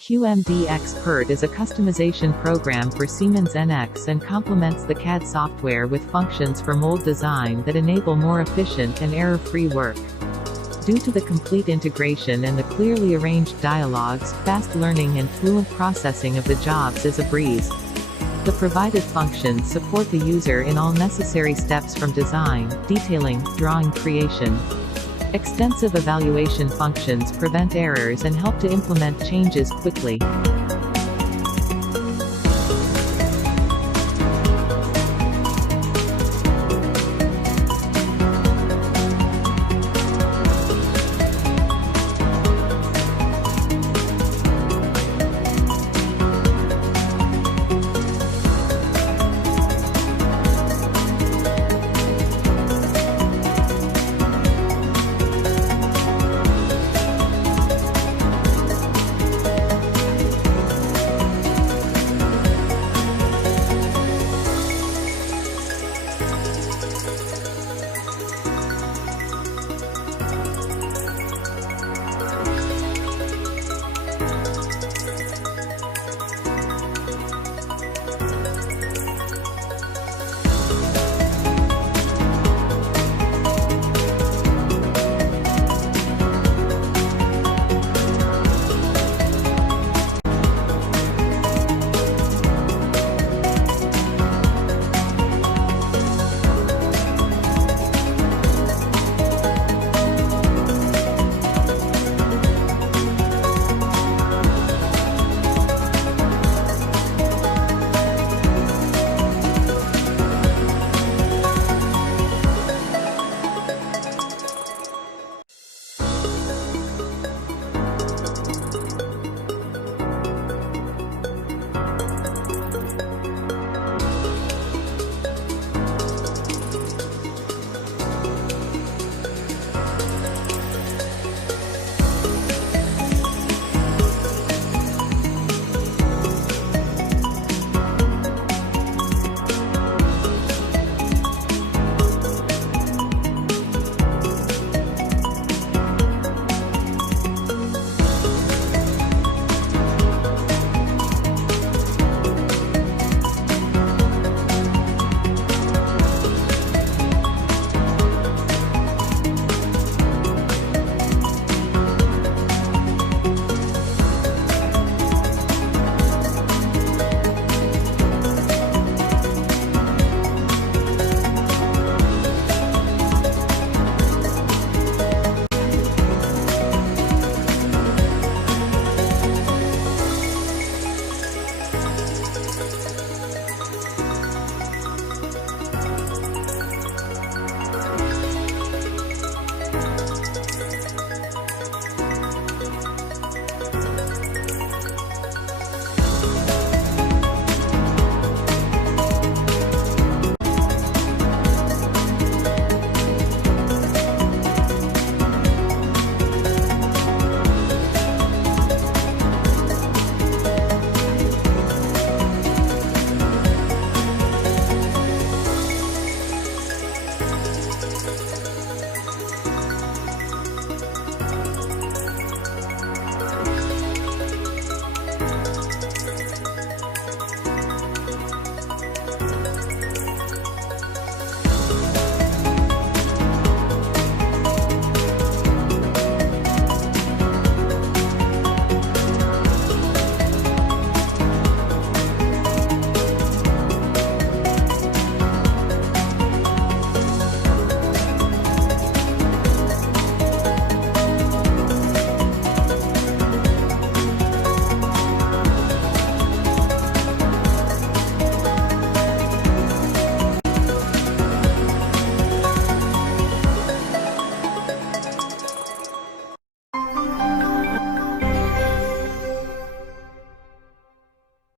QMDXpert is a customization program for Siemens NX and complements the CAD software with functions for mold design that enable more efficient and error-free work. Due to the complete integration and the clearly arranged dialogues, fast learning and fluent processing of the jobs is a breeze. The provided functions support the user in all necessary steps from design, detailing, drawing creation. Extensive evaluation functions prevent errors and help to implement changes quickly.